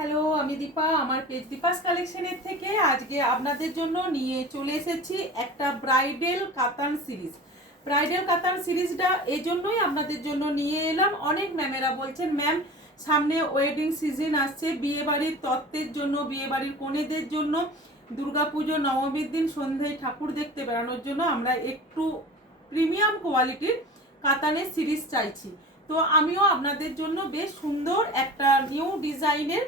Hello, আমি দীপা। আমার page Deepa's কালেকশনের থেকে আজকে আপনাদের জন্য নিয়ে চলে এসেছি একটা ব্রাইডাল কাতান সিরিজ। ব্রাইডাল কাতান সিরিজটা এই জন্যই আপনাদের জন্য নিয়ে এলাম। অনেক ম্যামেরা বলছেন ম্যাম সামনে ওয়েডিং সিজন আসছে, বিয়ে বাড়ির তত্ত্বের জন্য, বিয়ে বাড়ির কনেদের জন্য, দুর্গাপুজো নবমীর দিন সন্ধ্যায় ঠাকুর দেখতে বেড়ানোর জন্য আমরা একটু প্রিমিয়াম কোয়ালিটির কাতানের সিরিজ চাইছি। তো আমিও আপনাদের জন্য বেশ সুন্দর একটা নিউ ডিজাইনের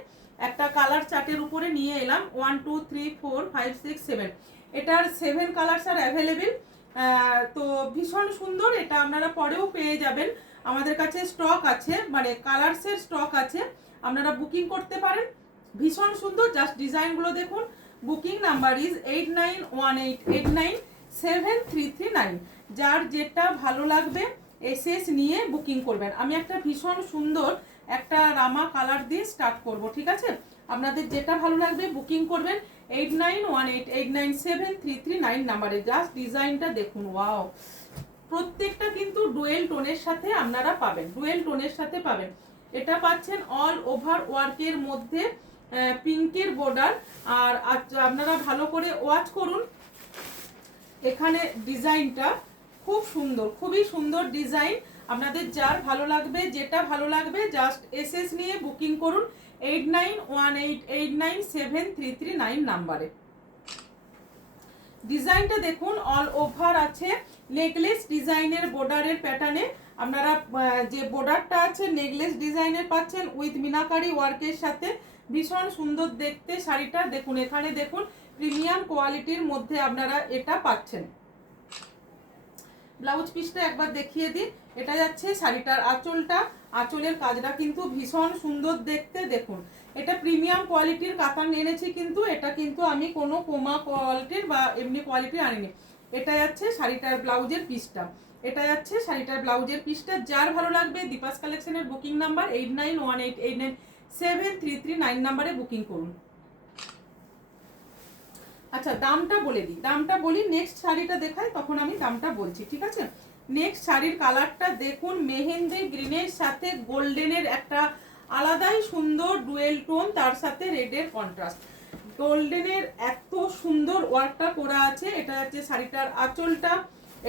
একটা কালার চার্টের উপরে নিয়ে এলাম। 1 2 3 4 5 6 7, এটার 7 কালার্স আর অ্যাভেলেবেল। তো ভীষণ সুন্দর, এটা আপনারা পরেও পেয়ে যাবেন। আমাদের কাছে স্টক আছে, মানে কালার্সের স্টক আছে, আপনারা বুকিং করতে পারেন। ভীষণ সুন্দর, জাস্ট ডিজাইনগুলো দেখুন। Booking number is 8918897339। যার যেটা ভালো লাগবে এসএস নিয়ে বুকিং করবেন। আমি একটা ভীষণ সুন্দর একটা রামা কালার দিয়ে স্টার্ট করব, ঠিক আছে? আপনাদের যেটা ভালো লাগবে বুকিং করবেন 8918897339 নাম্বারে। জাস্ট ডিজাইনটা দেখুন, ওয়াও! প্রত্যেকটা কিন্তু ডুয়েল টোনের সাথে আপনারা পাবেন, ডুয়েল টোনের সাথে পাবেন। এটা পাচ্ছেন অল ওভার ওয়ার্কের মধ্যে পিঙ্কের বর্ডার। আর আপনারা ভালো করে ওয়াচ করুন, এখানে ডিজাইনটা খুব সুন্দর, খুবই সুন্দর ডিজাইন। আপনাদের যার ভালো লাগবে, যেটা ভালো লাগবে জাস্ট এসএস নিয়ে বুকিং করুন 8918897339 নাম্বারে। ডিজাইনটা দেখুন, অল ওভার আছে নেকলেস ডিজাইনের বর্ডারের প্যাটার্নে। আপনারা যে বর্ডারটা আছে নেকলেস ডিজাইনের পাচ্ছেন উইথ মিনাকারি ওয়ার্কের সাথে। ভীষণ সুন্দর দেখতে শাড়িটা দেখুন, এখানে দেখুন প্রিমিয়াম কোয়ালিটির মধ্যে আপনারা এটা পাচ্ছেন। ব্লাউজ পিসটা একবার দেখিয়ে দিই। এটা যাচ্ছে শাড়িটার আঁচলটা, আঁচলের কাজটা কিন্তু ভীষণ সুন্দর দেখতে। দেখুন এটা প্রিমিয়াম কোয়ালিটির কাতান এনেছি, কিন্তু এটা কিন্তু আমি কোনো কোমা কোয়ালিটির বা এমনি কোয়ালিটির আনিনি। এটা যাচ্ছে শাড়িটার ব্লাউজের পিসটা, এটা যাচ্ছে শাড়িটার ব্লাউজের পিসটা। যার ভালো লাগবে দীপাস কালেকশনের বুকিং নাম্বার 8918897339 নাম্বারে বুকিং করুন। আচ্ছা, দামটা বলে দিই, দামটা বলি, নেক্সট শাড়িটা দেখাই তখন আমি দামটা বলছি, ঠিক আছে? নেক্সট শাড়ির কালারটা দেখুন, মেহেন্দি গ্রিনের সাথে গোল্ডেনের একটা আলাদাই সুন্দর ডুয়েল টোন, তার সাথে রেডের কন্ট্রাস্ট। গোল্ডেনের এত সুন্দর ওয়ার্কটা করা আছে। এটা যাচ্ছে শাড়িটার আঁচলটা,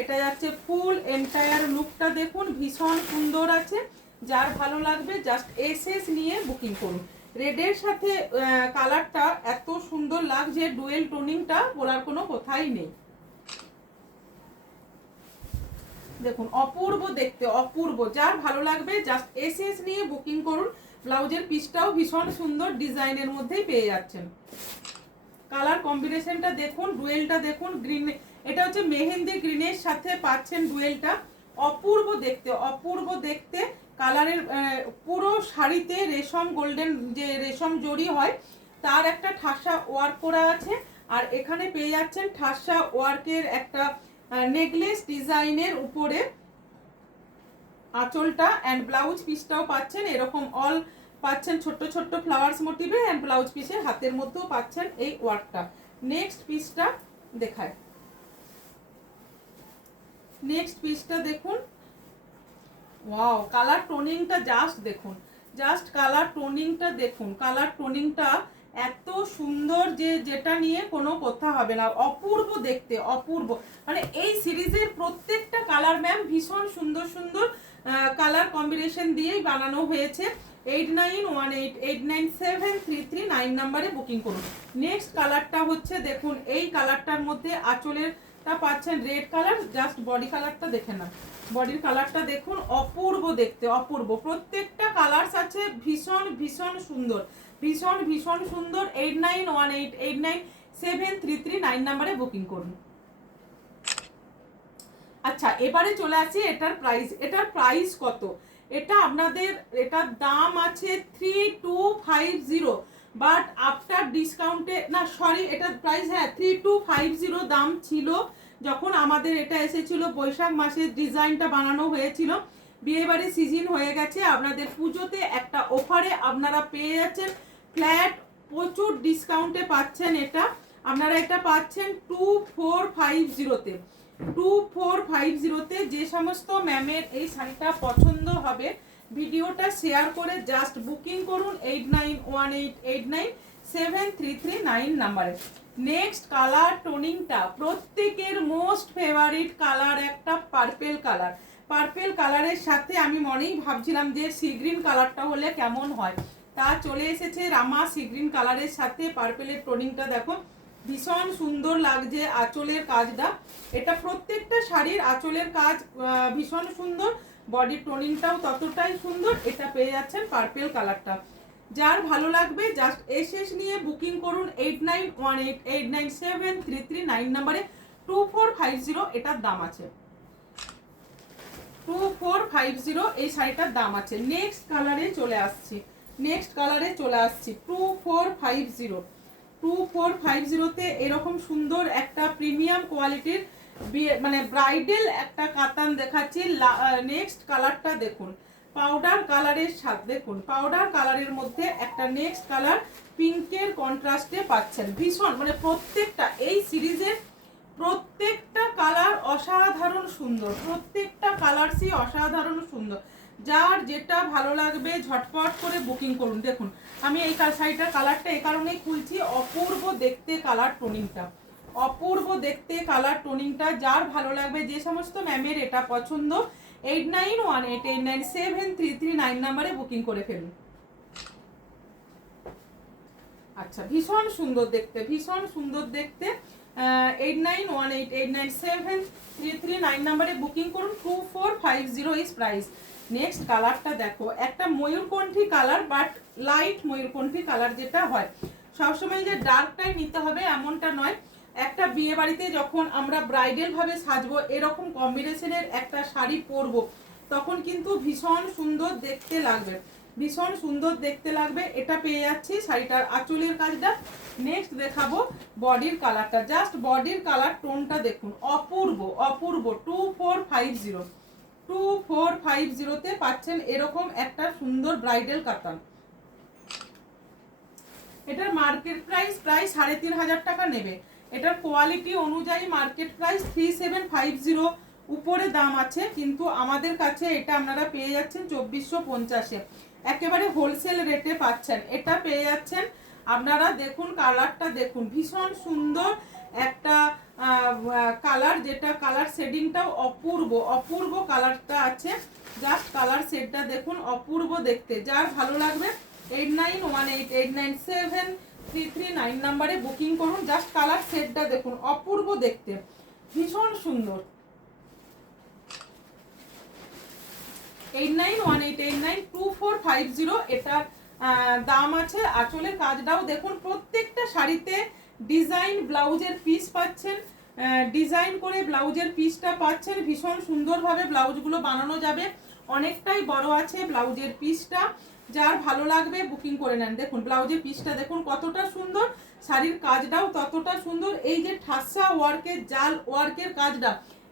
এটা যাচ্ছে ফুল এন্টায়ার লুকটা দেখুন, ভীষণ সুন্দর আছে। যার ভালো লাগবে জাস্ট এসএস নিয়ে বুকিং করুন। রেডের সাথে কালারটা এত সুন্দর লাগছে, ডুয়েল টোনিংটা বলার কোনো কথাই নেই। দেখুন অপূর্ব দেখতে, অপূর্ব। যার ভালো লাগবে জাস্ট এসএস নিয়ে বুকিং করুন। ব্লাউজের পিসটাও ভীষণ সুন্দর ডিজাইনের মধ্যেই পেয়ে যাচ্ছেন। কালার কম্বিনেশনটা দেখুন, ডুয়েলটা দেখুন, গ্রিন, এটা হচ্ছে মেহেন্দি গ্রিনের সাথে পাচ্ছেন ডুয়েলটা। অপূর্ব দেখতে, অপূর্ব দেখতে। কালারের পুরো শাড়িতে রেশম গোল্ডেন যে রেশম জড়ি হয় তার একটা ঠাসা ওয়ার্ক করা আছে। আর এখানে পেয়ে যাচ্ছেন ঠাসা ওয়ার্কের একটা নেকলেস ডিজাইনের উপরে আঁচলটা, অ্যান্ড ব্লাউজ পিসটাও পাচ্ছেন এরকম অল পাচ্ছেন ছোট্ট ছোট্ট ফ্লাওয়ার্স মোটিভে, অ্যান্ড ব্লাউজ পিসের হাতের মধ্যেও পাচ্ছেন এই ওয়ার্কটা। নেক্সট পিসটা দেখায়, নেক্সট পিসটা দেখুন, ওয়াও! কালার টোনিংটা জাস্ট দেখুন, জাস্ট কালার টোনিংটা দেখুন, কালার টোনিংটা এত সুন্দর যে যেটা নিয়ে কোনো কথা হবে না। অপূর্ব দেখতে, অপূর্ব। মানে এই সিরিজের প্রত্যেকটা কালার ম্যাম ভীষণ সুন্দর সুন্দর কালার কম্বিনেশন দিয়েই বানানো হয়েছে। 8918897339 নাম্বারে বুকিং করুন। নেক্সট কালারটা হচ্ছে দেখুন, এই কালারটার মধ্যে আঁচলেরটা পাচ্ছেন রেড কালার। জাস্ট বডি কালারটা দেখে না, বডির কালারটা দেখুন, অপূর্ব দেখতে, অপূর্ব। প্রত্যেকটা কালার্স আছে ভীষণ ভীষণ সুন্দর, ভীষণ ভীষণ সুন্দর। 8918897339 নাম্বারে বুকিং করুন। আচ্ছা, এবারে চলে আসি এটার প্রাইস। এটার প্রাইস কত? এটা আপনাদের, এটার দাম আছে 3250, বাট আফটার ডিসকাউন্টে, না সরি, এটার প্রাইস, হ্যাঁ 3250 দাম ছিল যখন আমাদের এটা এসেছিল। বৈশাখ মাসের ডিজাইনটা বানানো হয়েছিল, বিয়েবাড়ি সিজন হয়ে গেছে, আপনাদের পুজোতে একটা অফারে আপনারা পেয়ে যাচ্ছেন ফ্ল্যাট, প্রচুর ডিসকাউন্টে পাচ্ছেন এটা। আপনারা এটা পাচ্ছেন 2450-তে। 2450-তে যে সমস্ত ম্যামের এই শাড়িটা পছন্দ হবে ভিডিওটা শেয়ার করে জাস্ট বুকিং করুন 8918897339 নাম্বারে। নেক্সট কালার টোনিংটা প্রত্যেকের মোস্ট ফেভারিট কালার, একটা পার্পেল কালার। পার্পেল কালারের সাথে আমি মনেই ভাবছিলাম যে সি গ্রিন কালারটা হলে কেমন হয়, তা চলে এসেছে রামা সি গ্রিন কালারের সাথে পার্পেলের টোনিংটা। দেখো ভীষণ সুন্দর লাগছে আঁচলের কাজটা, এটা প্রত্যেকটা শাড়ির আঁচলের কাজ ভীষণ সুন্দর, বডির টোনিংটাও ততটাই সুন্দর। এটা পেয়ে যাচ্ছেন পার্পেল কালারটা। যার ভালো লাগবে জাস্ট এসএস নিয়ে বুকিং করুন 8918897339 নাম্বারে। 2450 এটার দাম আছে, 2450 এই শাড়িটার দাম আছে। নেক্সট কালারে চলে আসছি, 2450তে এরকম সুন্দর একটা প্রিমিয়াম কোয়ালিটির মানে ব্রাইডাল একটা কাতান দেখাচ্ছি। নেক্সট কালারটা দেখুন, পাউডার কালারের সাথে দেখুন, পাউডার কালারের মধ্যে একটা নেক্সট কালার পিঙ্কের কন্ট্রাস্টে পাচ্ছেন। ভীষণ মানে প্রত্যেকটা এই সিরিজের প্রত্যেকটা কালার অসাধারণ সুন্দর, প্রত্যেকটা কালারসই অসাধারণ সুন্দর। যার যেটা ভালো লাগবে ঝটপট করে বুকিং করুন। দেখুন আমি এই শাড়িটার কালারটা এই কারণেই খুলছি, অপূর্ব দেখতে কালার টোনিংটা, অপূর্ব দেখতে কালার টোনিংটা। যার ভালো লাগবে, যে সমস্ত ম্যামের এটা পছন্দ 8918897339 নাম্বারে বুকিং করে ফেলুন। আচ্ছা ভীষণ সুন্দর দেখতে, ভীষণ সুন্দর দেখতে। 8918897339 নাম্বারে বুকিং করুন। 2450 ইজ প্রাইস। নেক্সট কালারটা দেখো, একটা ময়ূরকণ্ঠী কালার, বাট লাইট ময়ূরকণ্ঠী কালার যেটা হয় সবসময় যে ডার্কটাই নিতে হবে এমনটা নয়। একটা বিয়ে বাড়িতে যখন আমরা ব্রাইডাল ভাবে সাজবো, এরকম কম্বিনেশনের একটা শাড়ি পরবো, তখন কিন্তু ভীষণ সুন্দর দেখতে লাগবে, ভীষণ সুন্দর দেখতে লাগবে। এটা পেয়ে যাচ্ছি শাড়িটার আঁচলের কাজটা। নেক্সট দেখাবো বডির কালারটা, জাস্ট বডির কালার টোনটা দেখুন, অপূর্ব অপূর্ব। 2450তে পাচ্ছেন এরকম একটা সুন্দর ব্রাইডাল কাতান। এটার মার্কেট প্রাইস প্রায় 3500 টাকা নেবে। এটার কোয়ালিটি অনুযায়ী মার্কেট প্রাইস 3750 উপরে দাম আছে, কিন্তু আমাদের কাছে এটা আপনারা পেয়ে যাচ্ছেন 2450-এ, একেবারে হোলসেল রেটে পাচ্ছেন। এটা পেয়ে যাচ্ছেন আপনারা। দেখুন কালারটা দেখুন, ভীষণ সুন্দর একটা কালার, যেটা কালার শেডিংটাও অপূর্ব, অপূর্ব কালারটা আছে। জাস্ট কালার শেডটা দেখুন, অপূর্ব দেখতে। যার ভালো লাগবে 8918897339 নাম্বারে বুকিং করুন। জাস্ট কালার শেডটা দেখুন, অপূর্ব দেখতে, ভীষণ সুন্দর। 8918892450 এটার দাম আছে। আঁচলের কাজটাও দেখুন, প্রত্যেকটা শাড়িতে ডিজাইন ব্লাউজের পিস পাচ্ছেন, ডিজাইন করে ব্লাউজের পিসটা পাচ্ছেন। ভীষণ সুন্দরভাবে ব্লাউজগুলো বানানো যাবে, অনেকটাই বড় আছে ব্লাউজের পিসটা। যার ভালো লাগবে বুকিং করে নেন। দেখুন ব্লাউজের পিসটা দেখুন কতটা সুন্দর, শাড়ির কাজটাও ততটা সুন্দর। এই যে ঠাসা ওয়ার্কের জাল ওয়ার্কের কাজটা,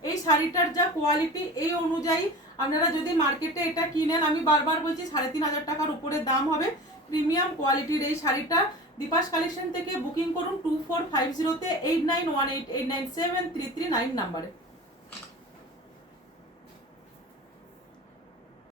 এই শাড়িটার যা কোয়ালিটি, এই অনুযায়ী আপনারা যদি মার্কেটে এটা কিনেন, আমি বারবার বলছি 3500 টাকার উপরে দাম হবে। প্রিমিয়াম কোয়ালিটির এই শাড়িটা দীপাস কালেকশন থেকে বুকিং করুন 2450-তে 8918897339 নাম্বারে।